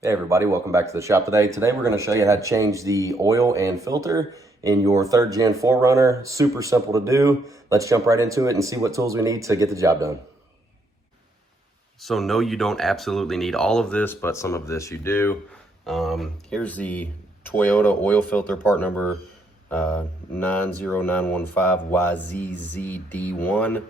Hey everybody, welcome back to the shop today. Today we're going to show you how to change the oil and filter in your 3rd gen 4Runner. Super simple to do. Let's jump right into it and see what tools we need to get the job done. So no, you don't absolutely need all of this, but some of this you do. Here's the Toyota oil filter, part number 90915YZZD1.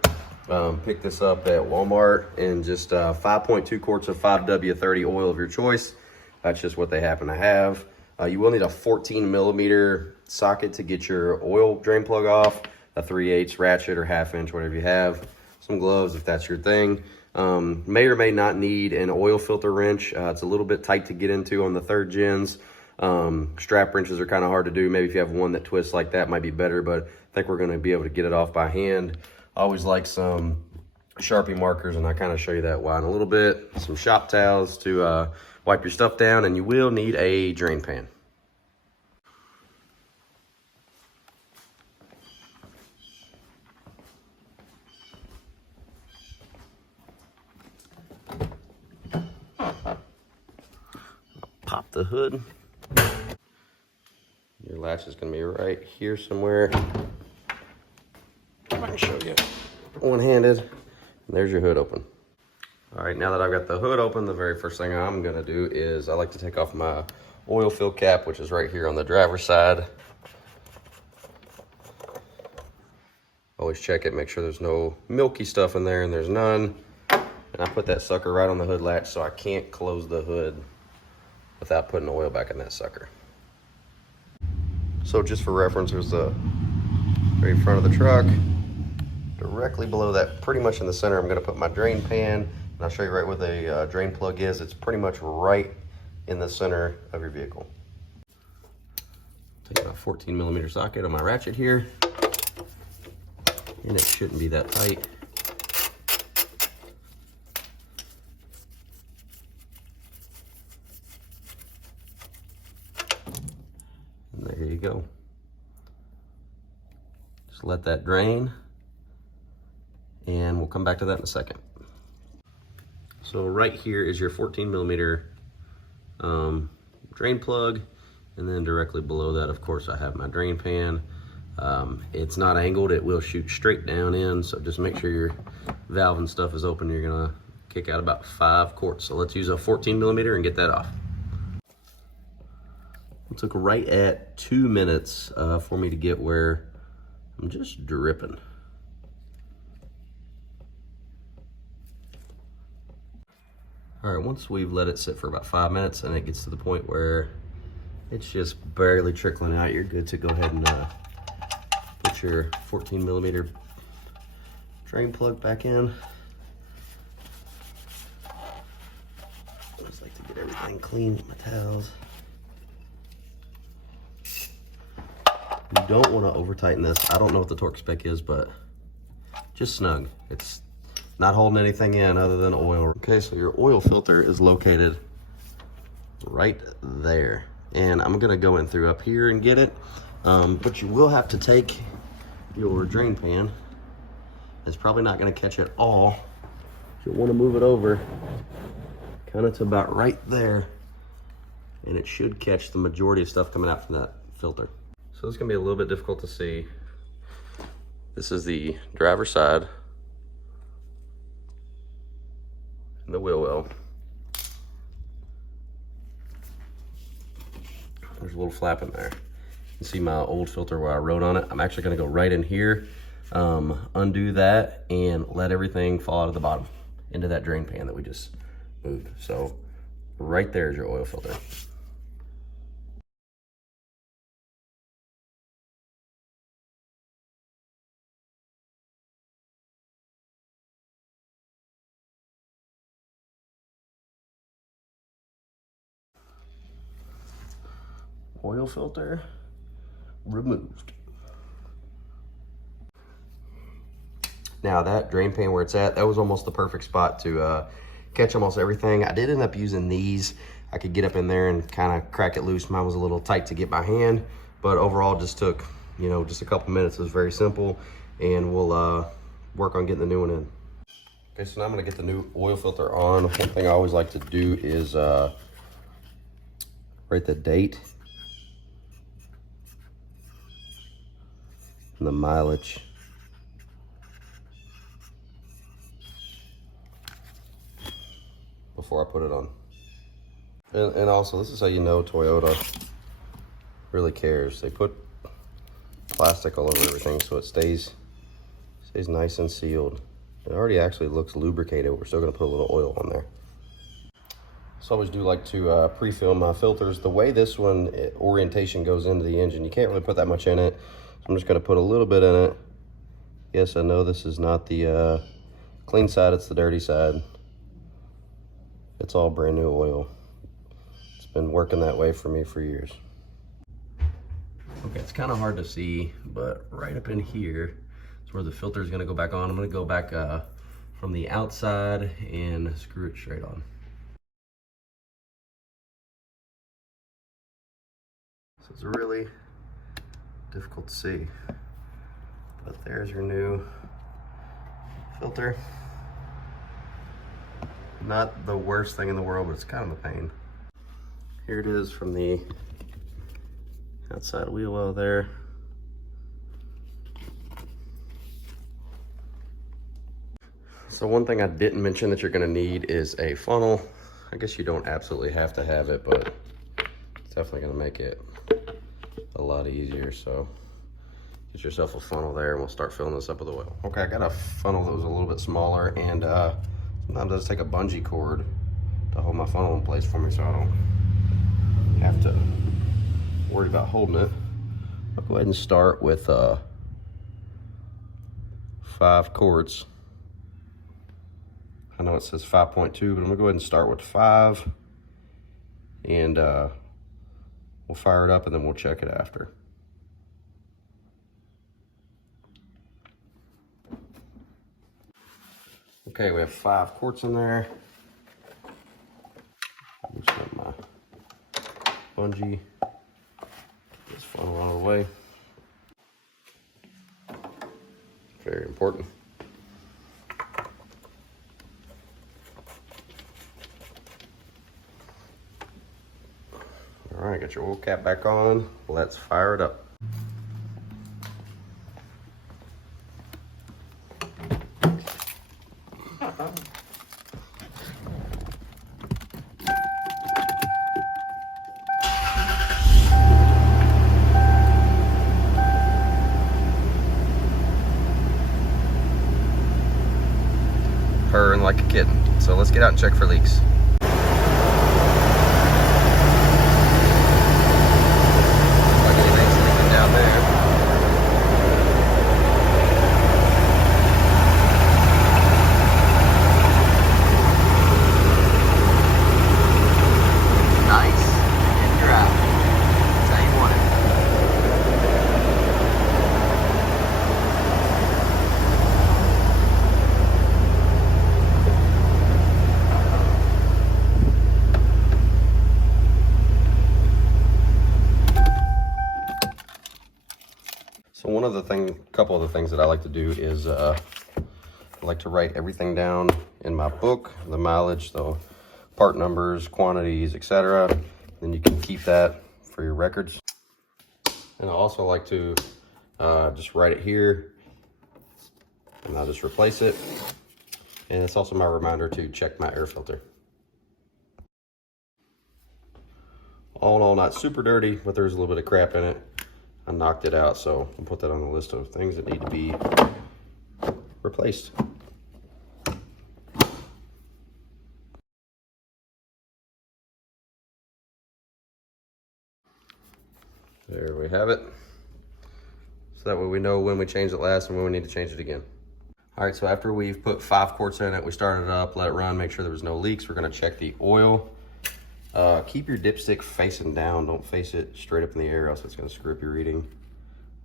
Pick this up at Walmart, and just 5.2 quarts of 5W30 oil of your choice. That's just what they happen to have. You will need a 14 millimeter socket to get your oil drain plug off, a 3/8 ratchet or 1/2 inch, whatever you have, some gloves if that's your thing. May or may not need an oil filter wrench. It's a little bit tight to get into on the 3rd gens. Strap wrenches are kind of hard to do. Maybe if you have one that twists like that might be better, but I think we're going to be able to get it off by hand. I always like some Sharpie markers, and I kind of show you that why in a little bit. Some shop towels to wipe your stuff down, and you will need a drain pan. Pop the hood. Your latch is going to be right here somewhere. I can show you one-handed. There's your hood open. All right, now that I've got the hood open, the very first thing I'm gonna do is I like to take off my oil fill cap, which is right here on the driver's side. Always check it, make sure there's no milky stuff in there, and there's none. And I put that sucker right on the hood latch, so I can't close the hood without putting the oil back in that sucker. So just for reference, there's the very front of the truck. Directly below that, pretty much in the center, I'm gonna put my drain pan, and I'll show you right where the drain plug is. It's pretty much right in the center of your vehicle. Take my 14 millimeter socket on my ratchet here, and it shouldn't be that tight. And there you go. Just let that drain, and we'll come back to that in a second. So right here is your 14 millimeter drain plug, and then directly below that, of course, I have my drain pan. It's not angled, it will shoot straight down in, so just make sure your valve and stuff is open. You're gonna kick out about 5 quarts. So let's use a 14 millimeter and get that off. It took right at 2 minutes for me to get where I'm just dripping. All right, once we've let it sit for about 5 minutes and it gets to the point where it's just barely trickling out, you're good to go ahead and put your 14 millimeter drain plug back in. I just like to get everything clean with my towels. You don't want to over tighten this. I don't know what the torque spec is, but just snug. It's not holding anything in other than oil. Okay, so your oil filter is located right there. And I'm gonna go in through up here and get it. But you will have to take your drain pan. It's probably not gonna catch it all. You'll wanna move it over kind of to about right there. And it should catch the majority of stuff coming out from that filter. So it's gonna be a little bit difficult to see. This is the driver's side. The wheel well. There's a little flap in there. You see my old filter where I wrote on it. I'm actually gonna go right in here, undo that, and let everything fall out of the bottom into that drain pan that we just moved. So right there is your oil filter. Oil filter removed. Now that drain pan where it's at, that was almost the perfect spot to catch almost everything. I did end up using these. I could get up in there and kind of crack it loose. Mine was a little tight to get by hand, but overall just took, you know, just a couple minutes. It was very simple, and we'll work on getting the new one in. Okay, so now I'm gonna get the new oil filter on. One thing I always like to do is write the date and the mileage. Before I put it on. And also, this is how you know Toyota really cares. They put plastic all over everything so it stays nice and sealed. It already actually looks lubricated. We're still gonna put a little oil on there. So I always do like to pre-fill my filters. The way this one, orientation goes into the engine, you can't really put that much in it. So I'm just gonna put a little bit in it. Yes, I know this is not the clean side, it's the dirty side. It's all brand new oil. It's been working that way for me for years. Okay, it's kind of hard to see, but right up in here is where the filter is gonna go back on. I'm gonna go back from the outside and screw it straight on. So it's really difficult to see, but there's your new filter. Not the worst thing in the world, but it's kind of a pain. Here it is from the outside wheel well there. So one thing I didn't mention that you're gonna need is a funnel. I guess you don't absolutely have to have it, but it's definitely gonna make it a lot easier. So get yourself a funnel there and we'll start filling this up with oil. Okay, I got a funnel that was a little bit smaller, and sometimes I just take a bungee cord to hold my funnel in place for me so I don't have to worry about holding it. I'll go ahead and start with 5 quarts. I know it says 5.2, but I'm gonna go ahead and start with 5, and we'll fire it up and then we'll check it after. Okay, we have 5 quarts in there. Loosen up my bungee. This funnel out of the way. Very important. All right, got your oil cap back on. Let's fire it up. Purring like a kitten. So let's get out and check for leaks. Like anything's leaking down there. Nice and dry. That's how you want it. So one of the couple of the things that I like to do is I like to write everything down in my book, the mileage, the part numbers, quantities, etc. Then you can keep that for your records. And I also like to just write it here, and I'll just replace it. And it's also my reminder to check my air filter. All in all, not super dirty, but there's a little bit of crap in it. I knocked it out, so I'll put that on the list of things that need to be replaced. There we have it. So that way we know when we changed it last and when we need to change it again. All right, so after we've put 5 quarts in it, we started it up, let it run, make sure there was no leaks. We're gonna check the oil. Keep your dipstick facing down. Don't face it straight up in the air, else it's gonna screw up your reading.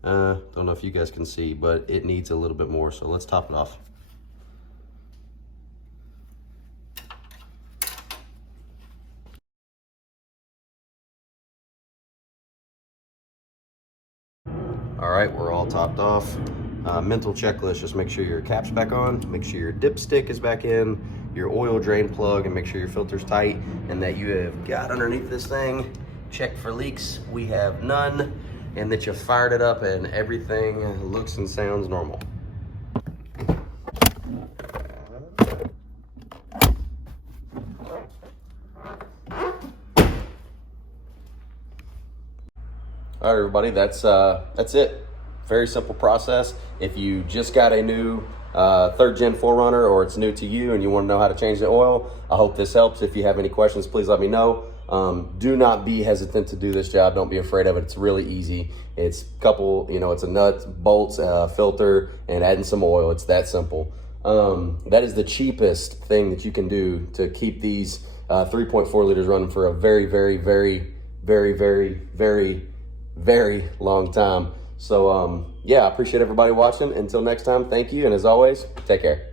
Don't know if you guys can see, but it needs a little bit more, so let's top it off. All right, we're all topped off. Mental checklist, just make sure your cap's back on, make sure your dipstick is back in, your oil drain plug, and make sure your filter's tight, and that you have got underneath this thing checked for leaks, we have none, and that you fired it up and everything looks and sounds normal. All right, everybody, that's it. Very simple process. If you just got a new 3rd gen 4Runner, or it's new to you and you want to know how to change the oil, I hope this helps. If you have any questions, please let me know. Do not be hesitant to do this job. Don't be afraid of it. It's really easy. It's a couple, it's a nuts, bolts, filter, and adding some oil. It's that simple. That is the cheapest thing that you can do to keep these 3.4 liters running for a very, very, very, very, very, very, very long time. So yeah, I appreciate everybody watching. Until next time, thank you, and as always, take care.